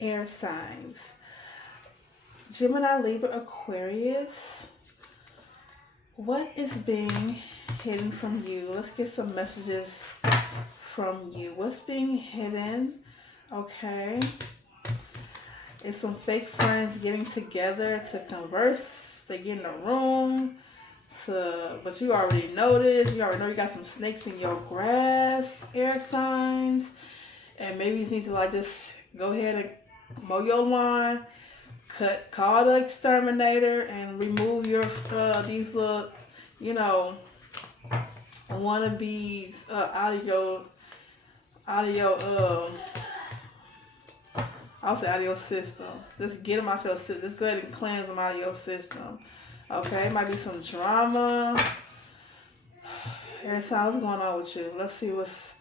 Air signs. Gemini, Libra, Aquarius. What is being hidden from you? Let's get some messages from you. What's being hidden? Okay. It's some fake friends getting together to converse. They get in a room. But you already noticed. You already know you got some snakes in your grass, air signs. And maybe you need to like just go ahead and mow your lawn. Call the exterminator and remove your these little, wannabes out of your I'll say out of your system. Just get them out your system. Just go ahead and cleanse them out of your system. Okay, it might be some drama. Air sign, what's going on with you? Let's see what's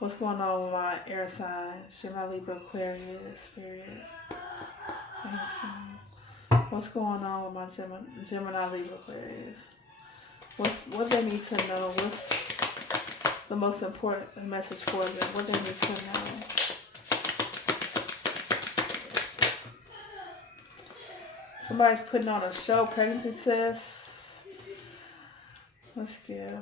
going on with my air sign. Gemini, Libra, Aquarius, Spirit. Thank you. What's going on with my Gemini, Libra, Aquarius? What they need to know? What's the most important message for them? What they need to know? Somebody's putting on a show, pregnancy test. Let's get.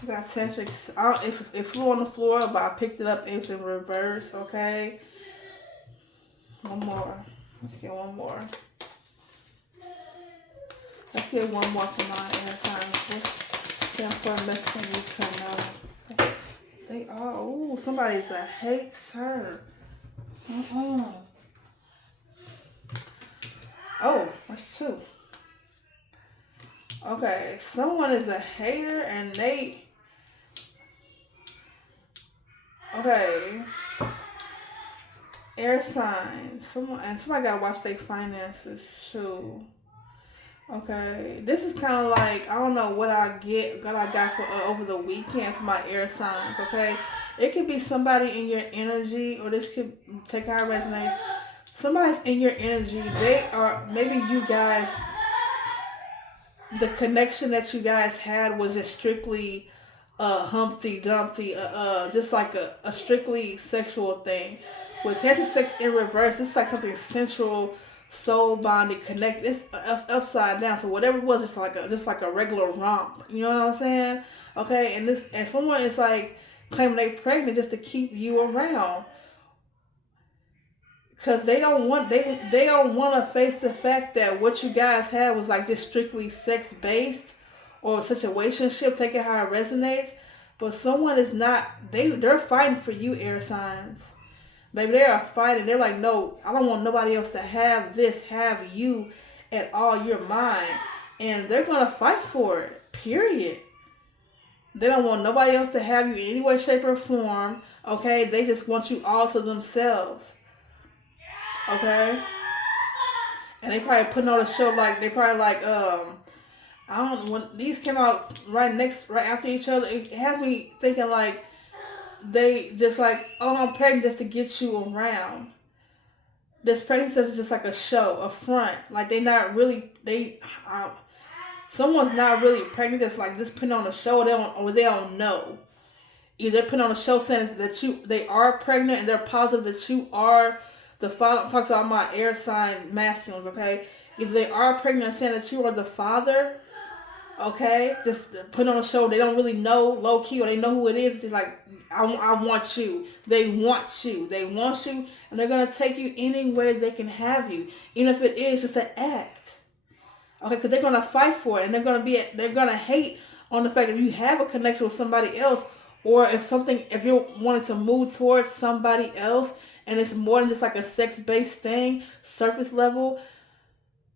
We got centric. It flew on the floor, but I picked it up. It's in reverse. Okay. One more. Let's get one more. Let's get one more for my air signs. What's the important message you to know? They are. Ooh, somebody's a hater. Oh, that's two. Okay, someone is a hater and they. Okay. Air signs. Somebody gotta watch their finances too. Okay, this is kind of like, I don't know what I got for over the weekend for my air signs. Okay, it could be somebody in your energy, or this could take how it resonates. Somebody's in your energy. They are, maybe you guys, the connection that you guys had was just strictly Humpty Dumpty, just like a strictly sexual thing. With tantric sex in reverse, it's like something sensual, soul bonded, connected. It's upside down. So whatever it was, just like a regular romp. You know what I'm saying? Okay, and someone is like claiming they're pregnant just to keep you around, because they don't want to face the fact that what you guys had was like just strictly sex based or situationship. Take it how it resonates. But someone is not. They're fighting for you, air signs. Baby, they are fighting. They're like, no, I don't want nobody else to have you at all. You're mine. And they're going to fight for it, period. They don't want nobody else to have you in any way, shape, or form. Okay? They just want you all to themselves. Okay? And they probably putting on a show like, they probably like, I don't know, when these came out right after each other, it has me thinking like, they just like, oh, I'm pregnant just to get you around. This pregnancy is just like a show, a front. Like they not really, someone's not really pregnant. Just like just putting on a show. They don't know. Either putting on a show saying that they are pregnant and they're positive that you are the father. I'm talking about my air sign masculines. Okay, either they are pregnant and saying that you are the father. Okay, just put on a show. They don't really know, low key, or they know who it is. They're like, I want you. They want you. They want you, and they're gonna take you anywhere they can have you, even if it is just an act. Okay, because they're gonna fight for it, and they're gonna hate on the fact that you have a connection with somebody else, or if you're wanting to move towards somebody else, and it's more than just like a sex-based thing, surface level.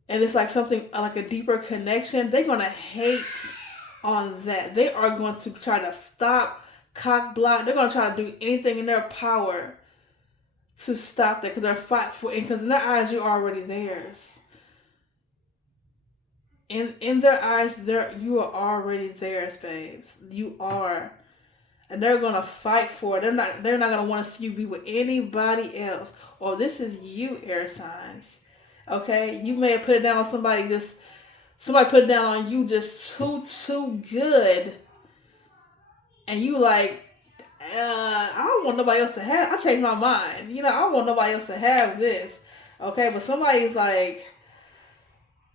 And it's like something like a deeper connection. They're going to hate on that. They are going to try to stop, cock block. They're going to try to do anything in their power to stop that, because they're fighting for it. Because in their eyes, you're already theirs. In their eyes, you are already theirs, babes. You are. And they're going to fight for it. They're not going to want to see you be with anybody else. Or this is you, air signs. Okay, you may have put it down on somebody just somebody put it down on you just too good, and you like, I don't want nobody else to have. I changed my mind. I don't want nobody else to have this. Okay, but somebody's like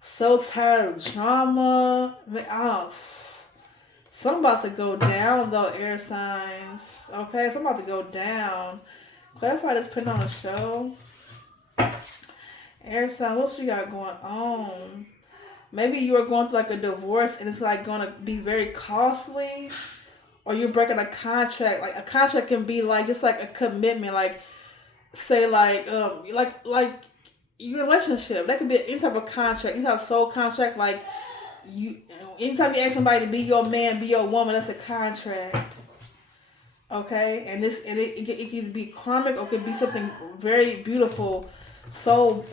so tired of drama. Something about to go down though, air signs. Okay, something about to go down. Clarify this, putting on a show. Air sign, what you got going on? Maybe you are going through like a divorce and it's like going to be very costly, or you're breaking a contract. Like a contract can be like just like a commitment, like say like your relationship. That could be any type of contract, any type of soul contract. Like anytime you ask somebody to be your man, be your woman, that's a contract. Okay, and it can be karmic or it could be something very beautiful. Soul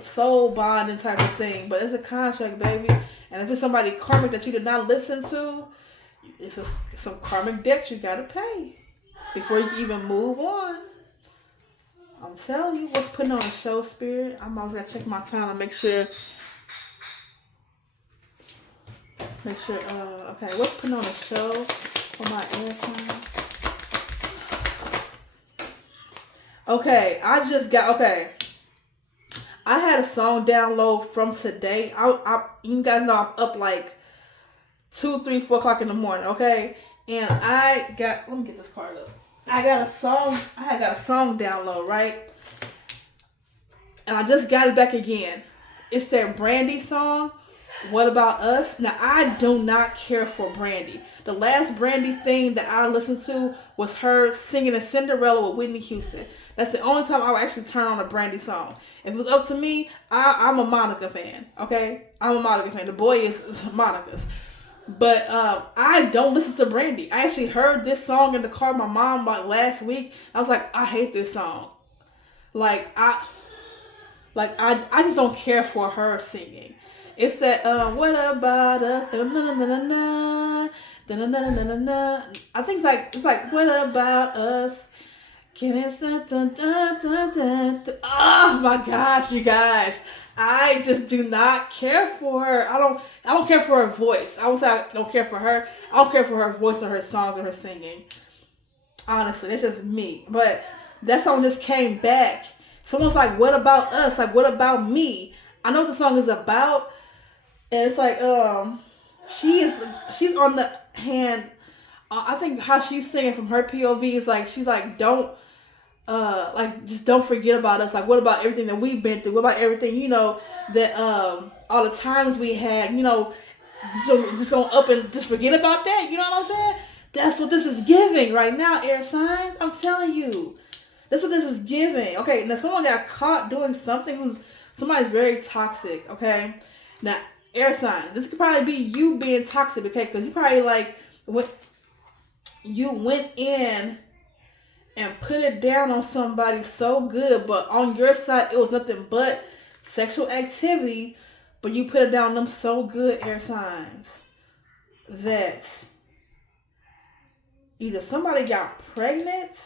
bonding type of thing, but it's a contract, baby. And if it's somebody karmic that you did not listen to, it's some karmic debt you gotta pay before you can even move on. I'm telling you, what's putting on a show, spirit. I'm always gotta check my time and make sure. Okay, what's putting on a show for my air sign? Okay, I had a song download from today. You guys know I'm up like 2, 3, 4 o'clock in the morning. Okay, and let me get this card up. I had got a song download, right? And I just got it back again. It's that Brandy song, What About Us? Now, I do not care for Brandy. The last Brandy thing that I listened to was her singing a Cinderella with Whitney Houston. That's the only time I would actually turn on a Brandy song. If it was up to me, I'm a Monica fan, okay? I'm a Monica fan. The boy is Monica's. But I don't listen to Brandy. I actually heard this song in the car with my mom like last week. I was like, I hate this song. I just don't care for her singing. It's that What About Us? I think it's like What About Us? Can it? Oh my gosh, you guys! I just do not care for her. I don't care for her voice. I would say I don't care for her. I don't care for her voice or her songs or her singing. Honestly, that's just me. But that song just came back. Someone's like, "What about us? Like, what about me?" I know what the song is about, and it's like she's on the hand. I think how she's singing from her POV is like she's like just don't forget about us. Like, what about everything that we've been through? What about everything, that all the times we had, so just go up and just forget about that. You know what I'm saying? That's what this is giving right now, air signs. I'm telling you. That's what this is giving. Okay, now someone got caught doing something somebody's very toxic, okay? Now, air signs. This could probably be you being toxic, okay? Because you probably went in and put it down on somebody so good, but on your side it was nothing but sexual activity, but you put it down on them so good, air signs, that either somebody got pregnant,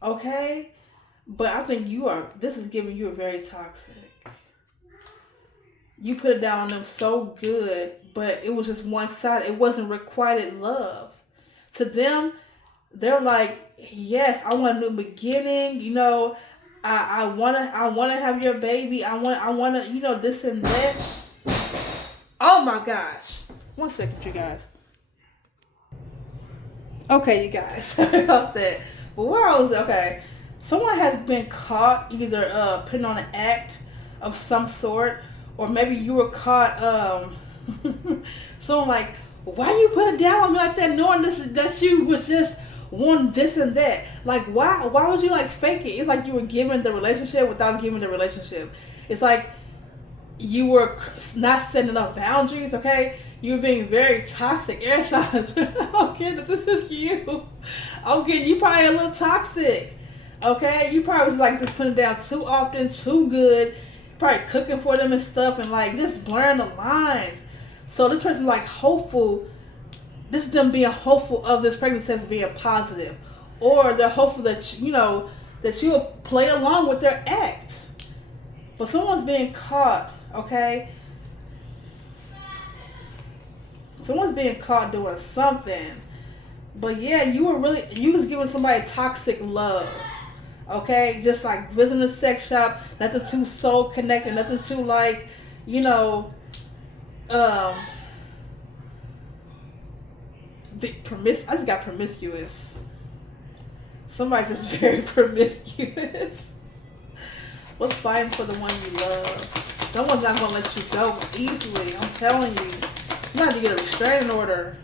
okay, but I think this is giving you a very toxic. You put it down on them so good, but it was just one side. It wasn't requited love. To them, they're like, yes, I want a new beginning. I wanna have your baby. I wanna, this and that. Oh my gosh! 1 second, you guys. Okay, you guys, sorry about that. But okay. Someone has been caught either putting on an act of some sort, or maybe you were caught. Someone like, why you put it down on me like that, knowing that you was just one this and that? Like, why would you fake it? It's like you were giving the relationship without giving the relationship. It's like you were not setting enough boundaries. Okay, you were being very toxic, air signs. I'm kidding. This is you. I'm kidding. You probably a little toxic. Okay, you probably was just putting it down too often, too good. Probably cooking for them and stuff, and just blurring the lines. So this person's hopeful. This is them being hopeful of this pregnancy as being positive, or they're hopeful that that you'll play along with their act. But someone's being caught, okay, Someone's being caught doing something. But yeah, you was giving somebody toxic love. Okay? Just like visiting a sex shop, nothing too soul connected, nothing too like, you know, I just got promiscuous. Somebody just very promiscuous. What's fighting for the one you love? No one's not gonna let you go easily. I'm telling you. You have to get a restraining order.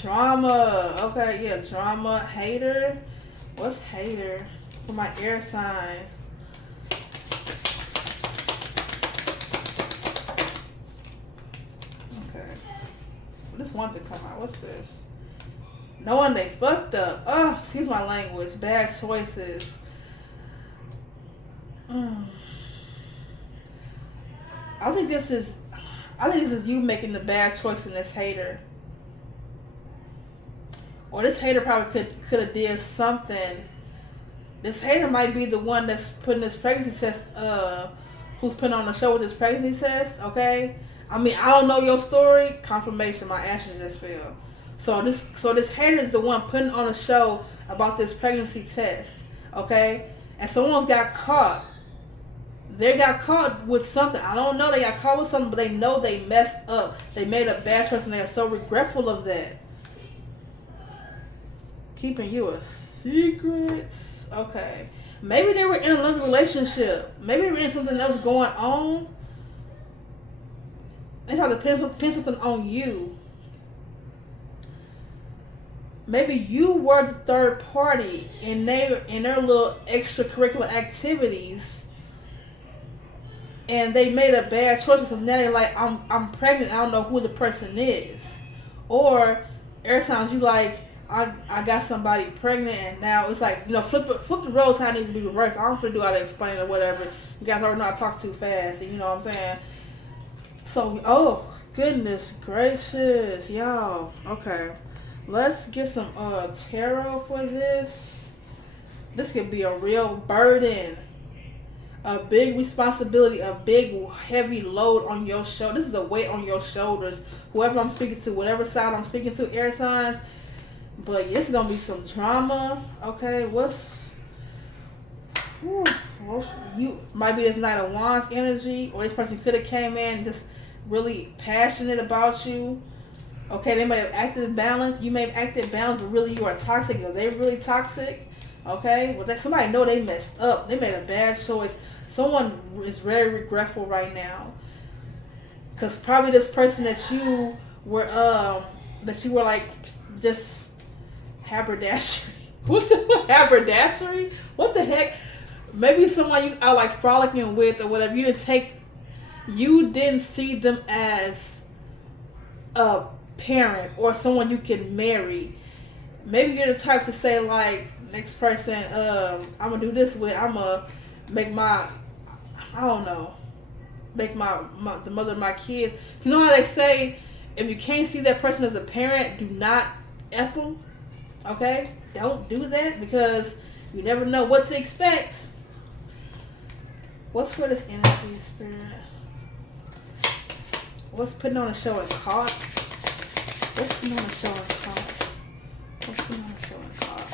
Drama. Okay, yeah, drama. Hater. What's hater? For my air signs. Okay. This one to come out. What's this? Knowing they fucked up. Oh, excuse my language. Bad choices. I think this is you making the bad choice in this hater. Or this hater probably could have did something. This hater might be the one that's putting this pregnancy test, who's putting on the show with this pregnancy test, okay? I mean, I don't know your story. Confirmation, my ashes just fell. So this hater is the one putting on a show about this pregnancy test, okay? And someone got caught. They got caught with something. I don't know. They got caught with something, but they know they messed up. They made a bad choice, and they are so regretful of that. Keeping you a secret. Okay. Maybe they were in another relationship. Maybe they were in something else going on. They tried to pin something on you. Maybe you were the third party in their little extracurricular activities. And they made a bad choice because now they're like, I'm pregnant. I don't know who the person is. Or every time you like, I got somebody pregnant, and now it's like, you know, flip the roles how it needs to be reversed. I don't really do how to explain it or whatever. You guys already know I talk too fast, and you know what I'm saying. So, oh goodness gracious, y'all. Okay, let's get some tarot for this. This could be a real burden. A big responsibility, a big heavy load on your shoulder. This is a weight on your shoulders. Whoever I'm speaking to, whatever side I'm speaking to, air signs. But it's gonna be some drama. Okay, you might be this Knight of Wands energy, or this person could have came in just really passionate about you. Okay, they may have acted balanced. You may have acted balanced, but really you are toxic. Are they really toxic? Okay, well, somebody know they messed up. They made a bad choice. Someone is very regretful right now, because probably this person that you were like just haberdashery. What the haberdashery? What the heck? Maybe someone you are like frolicking with or whatever. You didn't see them as a parent or someone you can marry. Maybe you're the type to say like, next person, I'm gonna do this with. I'm gonna make my, I don't know, make my the mother of my kids. You know how they say, if you can't see that person as a parent, do not F them. Okay, don't do that, because you never know what to expect. What's for this energy, spirit? What's putting on a show and caught? What's putting on a show and caught? What's putting on a show and caught?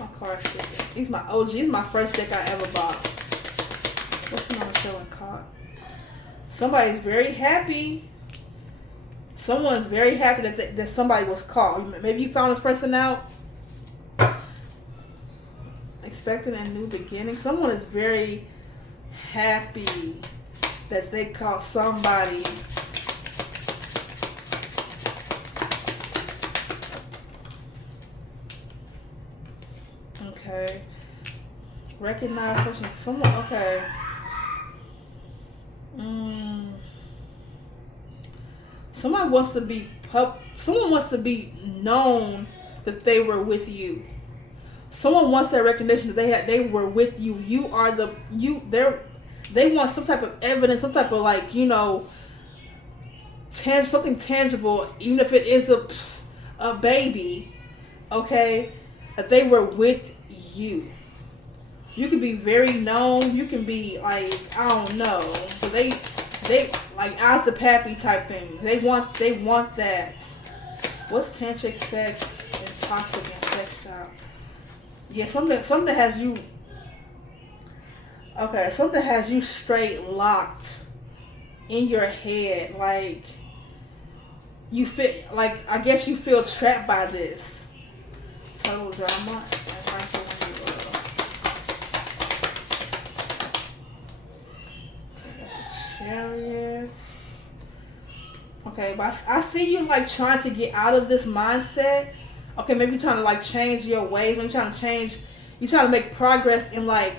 My card's sticking. These my OG. These my first deck I ever bought. What's putting on a show and caught? Somebody's very happy. Someone's very happy that somebody was caught. Maybe you found this person out. Expecting a new beginning. Someone is very happy that they caught somebody. Okay. Recognize someone. Okay. Someone wants to be known that they were with you. Someone wants that recognition that they were with you. They want some type of evidence, some type of like, you know, something tangible, even if it is a baby, okay, that they were with you. You can be very known. You can be like, I don't know, but They like as the pappy type thing. They want that. What's tantric sex and toxic and sex shop? Yeah, something has you. Okay, something has you straight locked in your head. Like you feel like I guess you feel trapped by this. Total drama. Chariots. Okay, but I see you like trying to get out of this mindset. Okay, maybe you're trying to like change your ways. Maybe you're trying to change. You're trying to make progress in like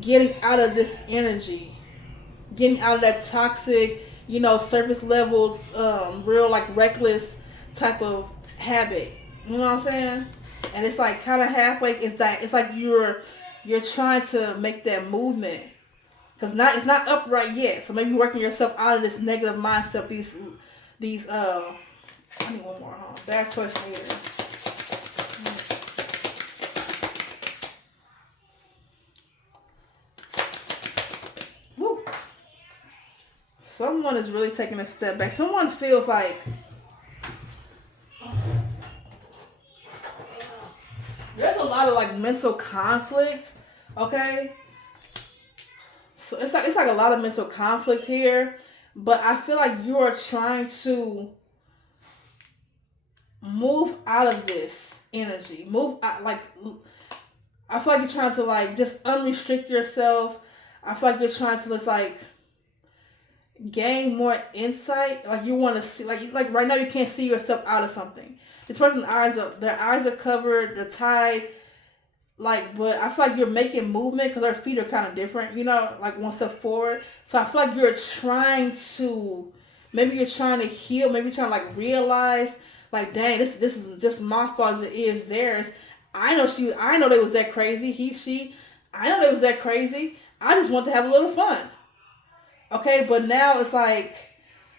getting out of this energy, getting out of that toxic, surface levels, real like reckless type of habit. You know what I'm saying? And it's like kind of halfway. It's like you're trying to make that movement. Because it's not upright yet. So maybe working yourself out of this negative mindset. These I need one more. Huh? Bad choice later. Woo. Someone is really taking a step back. Someone feels like there's a lot of like mental conflict. Okay. So it's like a lot of mental conflict here, but I feel like you are trying to move out of this energy. Move out, like I feel like you're trying to like just unrestrict yourself. I feel like you're trying to just like gain more insight. Like you want to see, like right now you can't see yourself out of something. This person's their eyes are covered, they're tied. Like, but I feel like you're making movement because their feet are kind of different, like one step forward. So I feel like you're trying to, maybe you're trying to heal, maybe you're trying to like realize, like, dang, this is just my fault as it is theirs. I know they was that crazy. I know they was that crazy. I just want to have a little fun. Okay, but now it's like,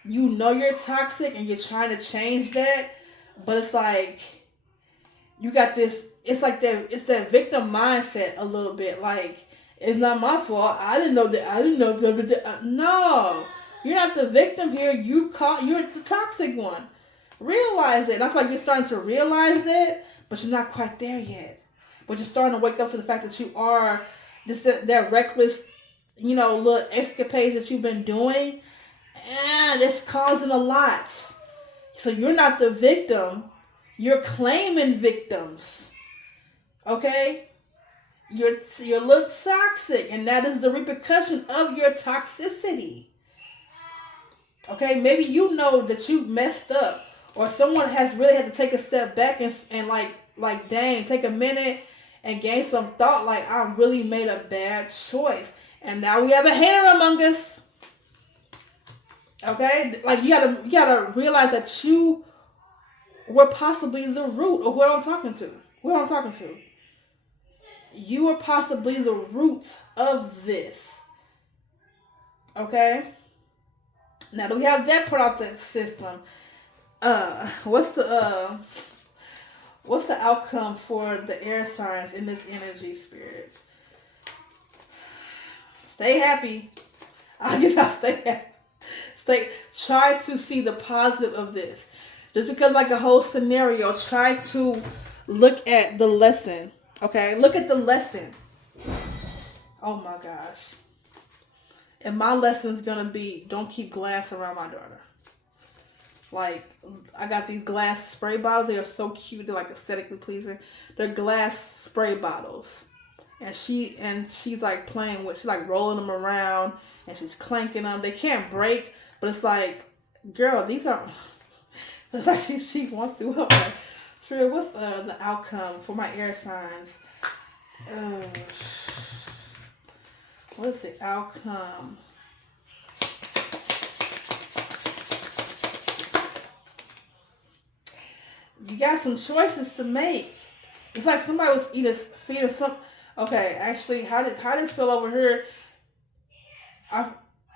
you're toxic and you're trying to change that, but it's like, you got this. It's like that victim mindset a little bit. Like, it's not my fault. I didn't know that. I didn't know that. No, you're not the victim here. You're the toxic one. Realize it. And I feel like you're starting to realize that, but you're not quite there yet. But you're starting to wake up to the fact that you are that reckless, little escapades that you've been doing, and it's causing a lot. So you're not the victim. You're claiming victims. Okay? You're a little toxic, and that is the repercussion of your toxicity. Okay? Maybe you know that you messed up, or someone has really had to take a step back and like dang, take a minute and gain some thought, like I really made a bad choice. And now we have a hater among us. Okay? Like you gotta realize that you were possibly the root of what I'm talking to. You are possibly the root of this. Okay? Now that we have that part out the system, what's the outcome for the air signs in this energy, spirits? Stay happy. I guess I'll stay happy. Try to see the positive of this. Just because like a whole scenario, try to look at the lesson. Okay? Look at the lesson. Oh my gosh. And my lesson's gonna be, don't keep glass around my daughter. Like, I got these glass spray bottles. They are so cute. They're like aesthetically pleasing. They're glass spray bottles. And she's like playing with, she's like rolling them around and she's clanking them. They can't break, but it's like, girl, these are, it's like she wants to help her. True, what's the outcome for my air signs? What is the outcome? You got some choices to make. It's like somebody was feeding some. Okay, actually, how this feel over here?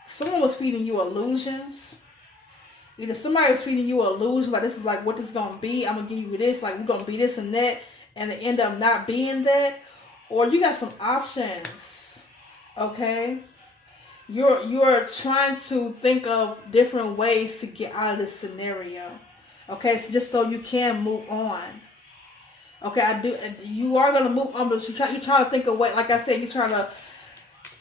Someone was feeding you illusions. Either somebody was feeding you illusions, like this is like what this is gonna be. I'm gonna give you this, like we're gonna be this and that, and it end up not being that. Or you got some options. Okay, you're trying to think of different ways to get out of this scenario. Okay, so just so you can move on. Okay, I do. You are gonna move on, but you try to think of way. Like I said, you trying to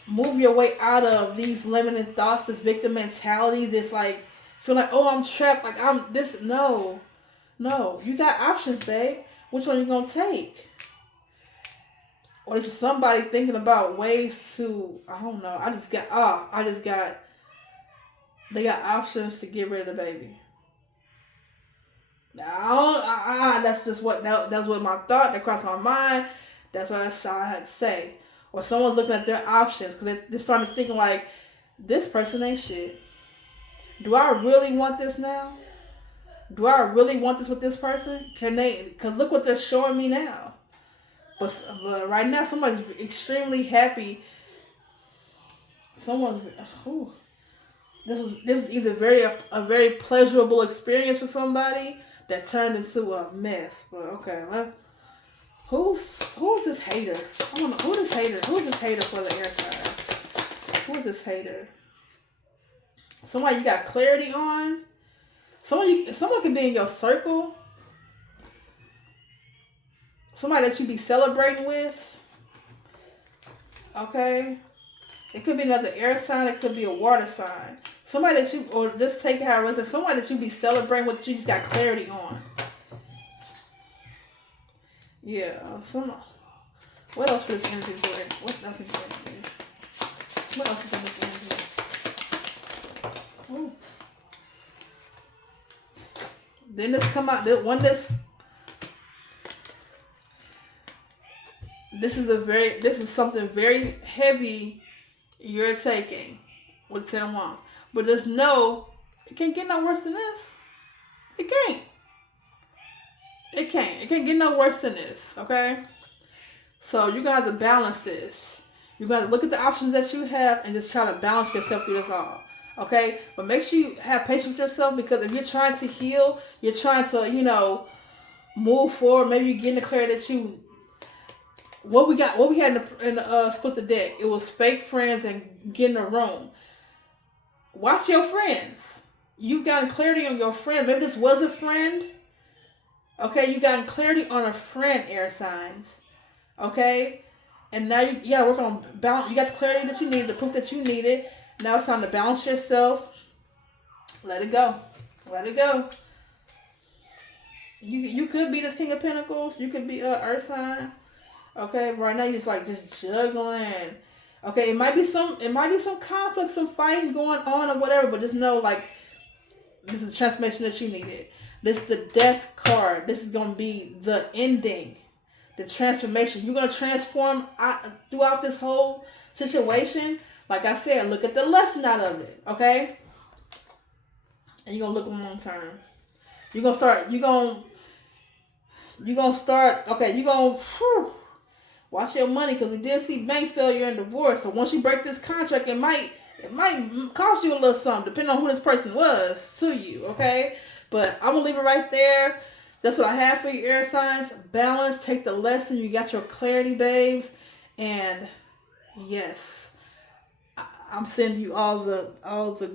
move your way out of these limiting thoughts, this victim mentality, this like feel like, oh, I'm trapped, like I'm this. No, you got options, babe. Which one you gonna take? Or this is somebody thinking about ways to, I don't know. They got options to get rid of the baby. That's just that's what my thought that crossed my mind. That's what I had to say. Or someone's looking at their options because they're starting to think like, this person ain't shit. Do I really want this now? Do I really want this with this person? Can they? Because look what they're showing me now. But right now, somebody's extremely happy. This is either a very pleasurable experience for somebody that turned into a mess. But okay, who's this hater? I don't know who is this hater for the air signs. Who is this hater? Somebody you got clarity on. Someone could be in your circle. Somebody that you be celebrating with. Okay. It could be another air sign. It could be a water sign. Somebody that you, or just take it how it is. Somebody that you be celebrating with, you just got clarity on. Yeah. What else is this energy doing? What else is this energy? What else is in this energy? Ooh. Then this come out. This is something very heavy you're taking with 10 of Wands. But just know, it can't get no worse than this. It can't. It can't get no worse than this, okay? So you're going to have to balance this. You're going to look at the options that you have and just try to balance yourself through this all, okay? But make sure you have patience with yourself, because if you're trying to heal, you're trying to, move forward, maybe you're getting the clarity that you... What we had in the split the deck, it was fake friends and getting a room. Watch your friends. You've gotten clarity on your friend. Maybe this was a friend. Okay, you gotten clarity on a friend, air signs. Okay? And now you gotta work on balance. You got the clarity that you need, the proof that you needed. Now it's time to balance yourself. Let it go. Let it go. You could be this King of Pentacles. You could be a Earth sign. Okay, right now you're just juggling. Okay, it might be some conflict, some fighting going on or whatever, but just know this is the transformation that you needed. This is the Death card. This is gonna be the ending, the transformation. You're gonna transform throughout this whole situation. Like I said, look at the lesson out of it. Okay, and you're gonna look long term. You're gonna start. Okay, you're gonna. Watch your money, because we did see bank failure and divorce. So once you break this contract, it might cost you a little something, depending on who this person was to you, okay? But I'm going to leave it right there. That's what I have for you, air signs. Balance, take the lesson. You got your clarity, babes. And yes, I'm sending you all the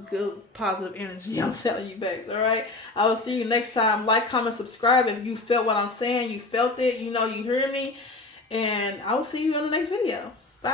good, positive energy. I'm telling you, babes, all right? I will see you next time. Like, comment, subscribe. If you felt what I'm saying, you felt it, you hear me. And I will see you in the next video.